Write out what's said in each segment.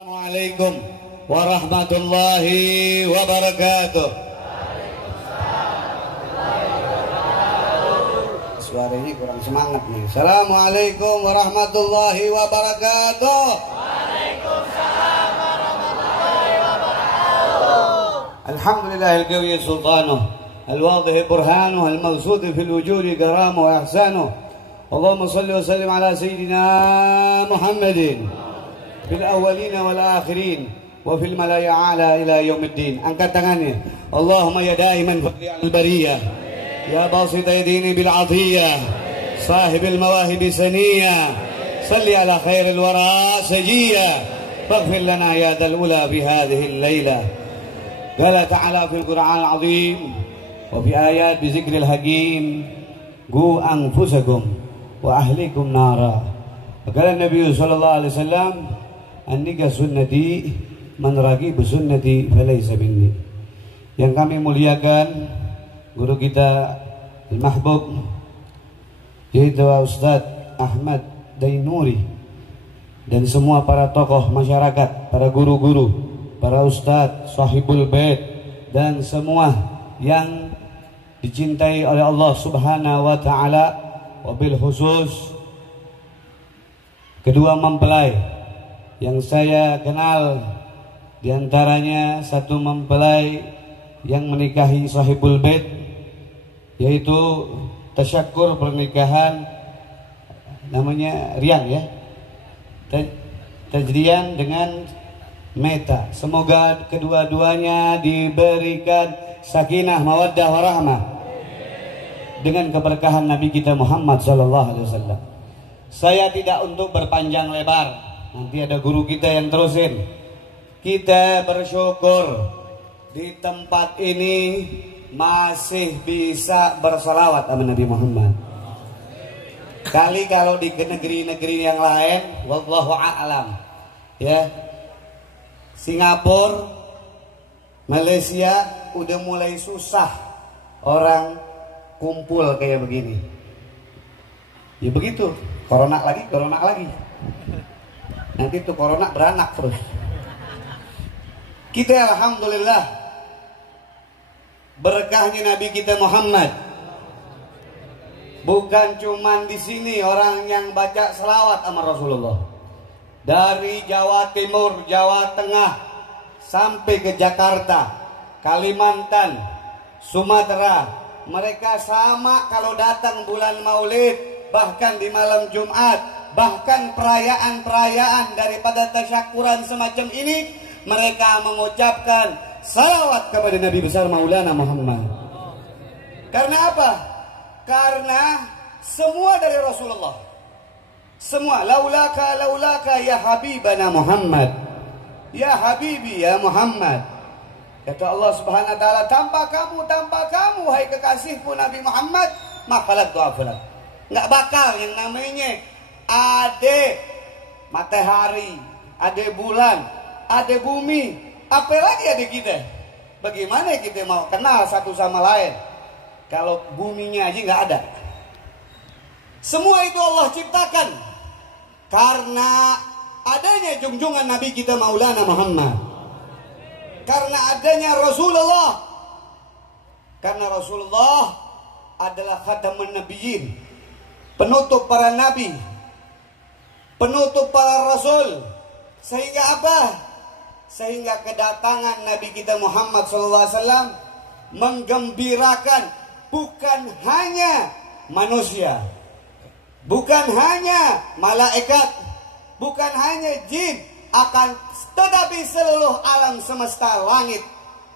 Assalamualaikum warahmatullahi wabarakatuh. Suara ini kurang semangat nih. Assalamualaikum warahmatullahi wabarakatuh. Waalaikumsalam warahmatullahi wabarakatuh. Alhamdulillahil qawi sultanuh, al-wadih burhanuh, al-mawsud fil wujudi karamuh wa ihsanuh. Allahumma salli wa sallim ala sayyidina Muhammadin fil awwalina wal akhirin wa fil malaya ala ila yaumiddin. Angkat tangannya. Allahumma ya daiman fadli al bariyah, ya basita yadini bil atiyah, sahibil mawahib saniyah, salli ala khairil wara sajiyah, faghfir lana ya dal ula fi hadhihi al-lailah. Qala ta'ala fil Qur'an al-azim wa fi ayat bi zikril hakim, qu anfusakum wa ahlikum nara. Qala Nabi sallallahu alaihi wasallam, an-nikah sunnati man raghiba sunnati falaysa minni. Yang kami muliakan guru kita al-mahbub yaitu Ustaz Ahmad Dainuri dan semua para tokoh masyarakat, para guru-guru, para ustadz, sahibul bait dan semua yang dicintai oleh Allah Subhanahu wa taala, wabil khusus kedua mempelai yang saya kenal, diantaranya satu mempelai yang menikahi sahibul bait, yaitu tasyakur pernikahan namanya Rian ya, Tajrian dengan Meta. Semoga kedua-duanya diberikan sakinah mawaddah warahmah dengan keberkahan Nabi kita Muhammad sallallahu alaihi wasallam. Saya tidak untuk berpanjang lebar, nanti ada guru kita yang terusin. Kita bersyukur di tempat ini masih bisa bersolawat sama Nabi Muhammad. Kali kalau di negeri-negeri yang lain, wallahu a'lam, ya, Singapura, Malaysia udah mulai susah orang kumpul kayak begini. Ya begitu, corona lagi. Nanti tuh corona beranak terus. Kita alhamdulillah berkahnya Nabi kita Muhammad. Bukan cuman di sini orang yang baca selawat sama Rasulullah. Dari Jawa Timur, Jawa Tengah sampai ke Jakarta, Kalimantan, Sumatera, mereka sama kalau datang bulan Maulid, bahkan di malam Jumat, bahkan perayaan-perayaan daripada tasyakuran semacam ini, mereka mengucapkan salawat kepada Nabi besar Maulana Muhammad. Karena apa? Karena semua dari Rasulullah. Semua laulaka ya habibana Muhammad, ya habibi ya Muhammad. Kata Allah Subhanahu wa taala, tanpa kamu hai kekasihku Nabi Muhammad, makalat doafulat. Nggak bakal yang namanya ade matahari, ade bulan, ade bumi, apalagi ade kita. Bagaimana kita mau kenal satu sama lain kalau buminya aja nggak ada? Semua itu Allah ciptakan karena adanya junjungan Nabi kita Maulana Muhammad, karena adanya Rasulullah, karena Rasulullah adalah khatamun nabiyyin, penutup para nabi, penutup para rasul. Sehingga apa? Sehingga kedatangan Nabi kita Muhammad SAW menggembirakan bukan hanya manusia, bukan hanya malaikat, bukan hanya jin, akan tetapi seluruh alam semesta, langit,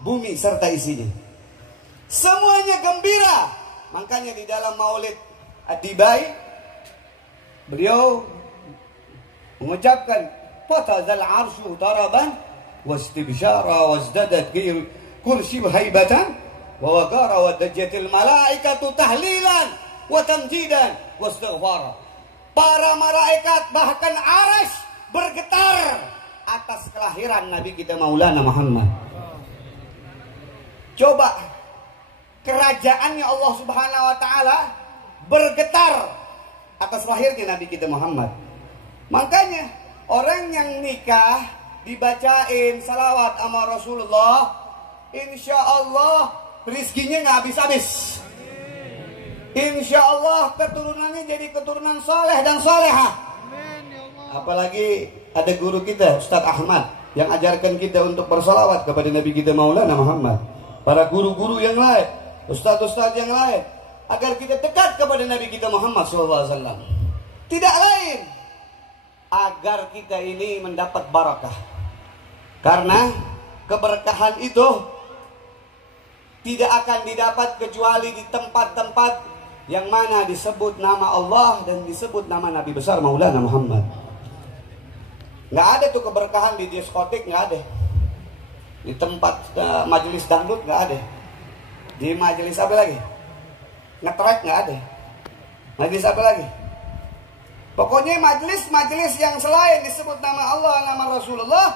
bumi serta isinya. Semuanya gembira. Makanya di dalam Maulid Atibai beliau mengucapkan fatazal arsyu taraban wastibsyara wazdadat kursi haibatan wa waqara wa dajjatil malaikatu tahlilan wa tamjidan wastighfara. Para malaikat bahkan arasy bergetar atas kelahiran Nabi kita Maulana Muhammad. Coba kerajaannya Allah Subhanahu wa taala bergetar atas lahirnya Nabi kita Muhammad. Makanya orang yang nikah dibacain salawat sama Rasulullah, insya Allah rizkinya nggak habis-habis. Insya Allah keturunannya jadi keturunan soleh dan solehah. Apalagi ada guru kita Ustadz Ahmad yang ajarkan kita untuk bersalawat kepada Nabi kita Maulana Muhammad. Para guru-guru yang lain, ustadz-ustadz yang lain, agar kita dekat kepada Nabi kita Muhammad SAW. Tidak lain, agar kita ini mendapat barakah. Karena keberkahan itu tidak akan didapat kecuali di tempat-tempat yang mana disebut nama Allah dan disebut nama Nabi besar Maulana Muhammad. Nggak ada tuh keberkahan di diskotik, nggak ada. Di tempat majelis dangdut nggak ada. Di majelis apa lagi? Ngetrek nggak ada. Majelis apa lagi? Pokoknya majelis-majelis yang selain disebut nama Allah, nama Rasulullah,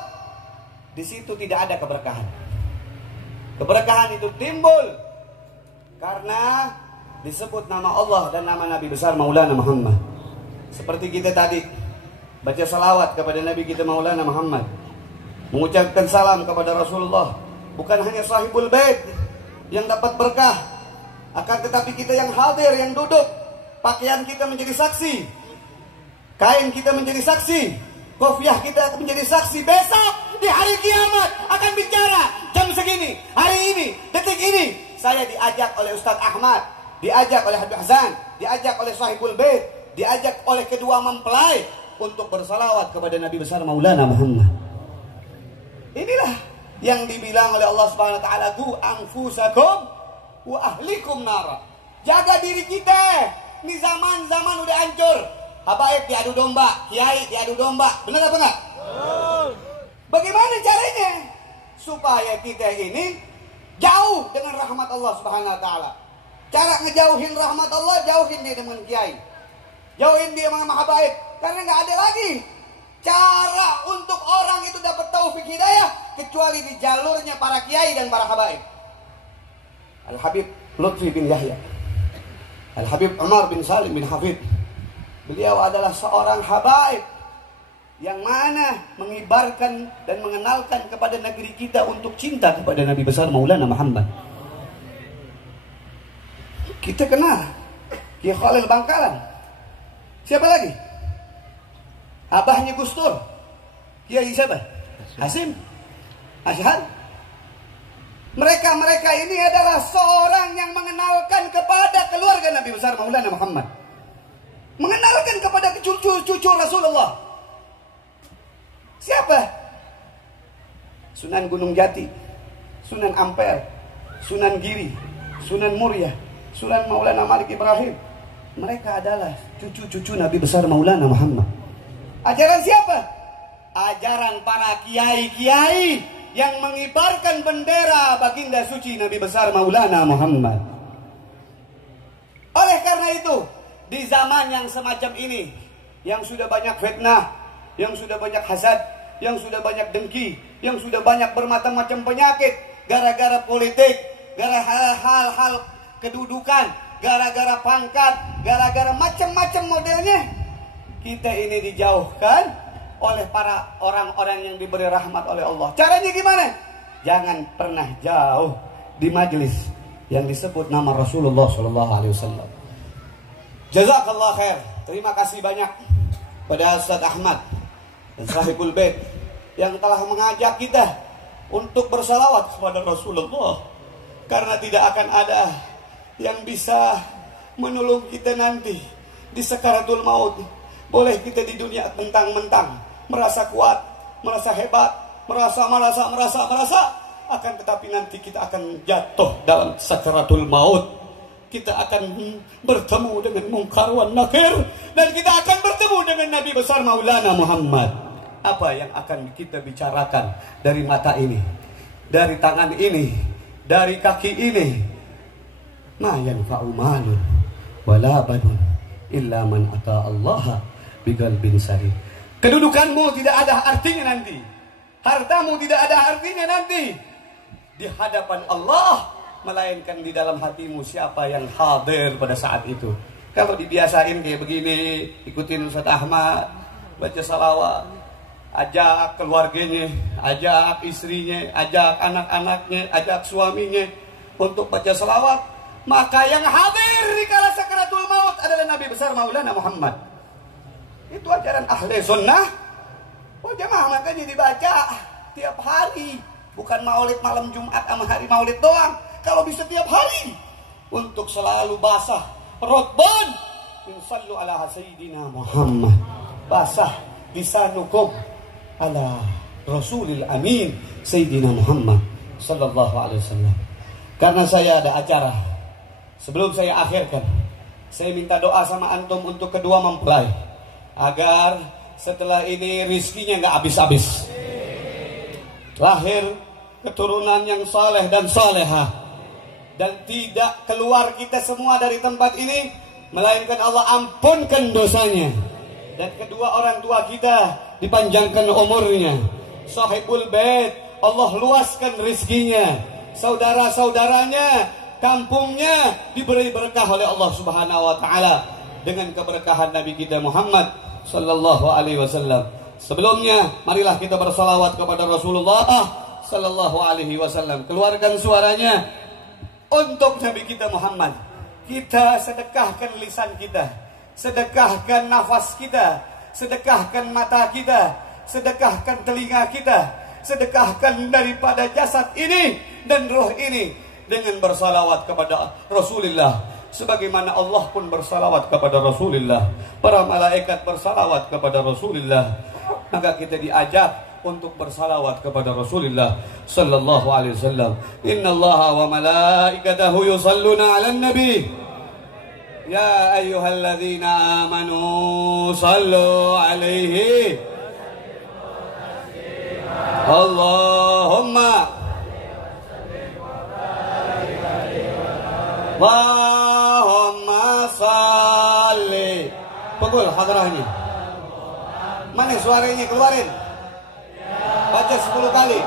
di situ tidak ada keberkahan. Keberkahan itu timbul karena disebut nama Allah dan nama Nabi besar Maulana Muhammad. Seperti kita tadi baca salawat kepada Nabi kita Maulana Muhammad, mengucapkan salam kepada Rasulullah. Bukan hanya sahibul bait yang dapat berkah, akan tetapi kita yang hadir, yang duduk, pakaian kita menjadi saksi, kain kita menjadi saksi, kopiah kita menjadi saksi. Besok di hari kiamat akan bicara, jam segini, hari ini, detik ini, saya diajak oleh Ustadz Ahmad, diajak oleh Habib Hasan, diajak oleh sahibul bait, diajak oleh kedua mempelai untuk bersalawat kepada Nabi besar Maulana Muhammad. Inilah yang dibilang oleh Allah Subhanahu wa taala, "Qu anfusakum wa ahlikum nara." Jaga diri kita. Ini zaman-zaman udah hancur. Habaib diadu domba, kiai diadu domba. Benar apa enggak? Bagaimana caranya supaya kita ini jauh dengan rahmat Allah Subhanahu wa taala? Cara ngejauhin rahmat Allah, jauhin dia dengan kiai. Jauhin dia sama habaib. Karena nggak ada lagi cara untuk orang itu dapat taufik hidayah kecuali di jalurnya para kiai dan para habaib. Al-Habib Lutfi bin Yahya, Al-Habib Umar bin Salim bin Hafid, beliau adalah seorang habaib yang mana mengibarkan dan mengenalkan kepada negeri kita untuk cinta kepada Nabi besar Maulana Muhammad. Kita kenal Kiai Khalil Bangkalan. Siapa lagi? Abahnya Gus Dur, Kiai siapa? Hasim Ashar. Mereka ini adalah seorang yang mengenalkan kepada keluarga Nabi besar Maulana Muhammad, mengenalkan kepada cucu Rasulullah. Siapa? Sunan Gunung Jati, Sunan Ampel, Sunan Giri, Sunan Muria, Sunan Maulana Malik Ibrahim. Mereka adalah cucu-cucu Nabi besar Maulana Muhammad. Ajaran siapa? Ajaran para kiai-kiai yang mengibarkan bendera baginda suci Nabi besar Maulana Muhammad. Oleh karena itu, di zaman yang semacam ini, yang sudah banyak fitnah, yang sudah banyak hasad, yang sudah banyak dengki, yang sudah banyak bermacam-macam penyakit, gara-gara politik, gara-gara hal-hal kedudukan, gara-gara pangkat, gara-gara macam-macam modelnya, kita ini dijauhkan oleh para orang-orang yang diberi rahmat oleh Allah. Caranya gimana? Jangan pernah jauh di majelis yang disebut nama Rasulullah SAW. Jazakallah khair. Terima kasih banyak pada Ustadz Ahmad dan sahibul bait yang telah mengajak kita untuk bersalawat kepada Rasulullah. Karena tidak akan ada yang bisa menolong kita nanti di sakaratul maut. Boleh kita di dunia mentang-mentang merasa kuat, merasa hebat, merasa, akan tetapi nanti kita akan jatuh dalam sakaratul maut. Kita akan bertemu dengan Munkar wan Nakir, dan kita akan bertemu dengan Nabi besar Maulana Muhammad. Apa yang akan kita bicarakan dari mata ini, dari tangan ini, dari kaki ini? Ma yanfa'u malun wala banun illa man ata Allah biqalbin salim. Kedudukanmu tidak ada artinya nanti, hartamu tidak ada artinya nanti di hadapan Allah, melainkan di dalam hatimu siapa yang hadir pada saat itu. Kalau dibiasain kayak begini, ikutin Ustadz Ahmad, baca salawat, ajak keluarganya, ajak istrinya, ajak anak-anaknya, ajak suaminya untuk baca selawat. Maka yang hadir di kala sakaratul maut adalah Nabi besar Maulana Muhammad. Itu ajaran ahli sunnah. Oh jemaah, makanya dibaca tiap hari. Bukan maulid malam Jumat sama hari maulid doang. Kalau bisa tiap hari. Untuk selalu basah. Rotban. Insallu ala sayyidina Muhammad. Basah lisanukum ala Rasulil Amin Sayyidina Muhammad sallallahu alaihi wasallam. Karena saya ada acara. Sebelum saya akhirkan, saya minta doa sama antum untuk kedua mempelai, agar setelah ini rizkinya nggak habis-habis, lahir keturunan yang saleh dan salehah, dan tidak keluar kita semua dari tempat ini melainkan Allah ampunkan dosanya, dan kedua orang tua kita dipanjangkan umurnya, sahibul bait Allah luaskan rizkinya, saudara-saudaranya, kampungnya diberi berkah oleh Allah Subhanahu wa taala dengan keberkahan Nabi kita Muhammad sallallahu alaihi wasallam. Sebelumnya marilah kita bersalawat kepada Rasulullah sallallahu alaihi wasallam. Keluarkan suaranya untuk Nabi kita Muhammad. Kita sedekahkan lisan kita, sedekahkan nafas kita, sedekahkan mata kita, sedekahkan telinga kita, sedekahkan daripada jasad ini dan roh ini dengan bersalawat kepada Rasulullah, sebagaimana Allah pun bersalawat kepada Rasulullah, para malaikat bersalawat kepada Rasulullah. Maka kita diajak untuk bersalawat kepada Rasulullah sallallahu alaihi wasallam. Innallaha wa malaikatahu yusalluna 'alan nabi. Ya ayyuhalladzina amanu sallu 'alaihi Allahumma Allahumma salli. Pukul hadrahnya. Mana suaranya, keluarin. Baca 10 kali.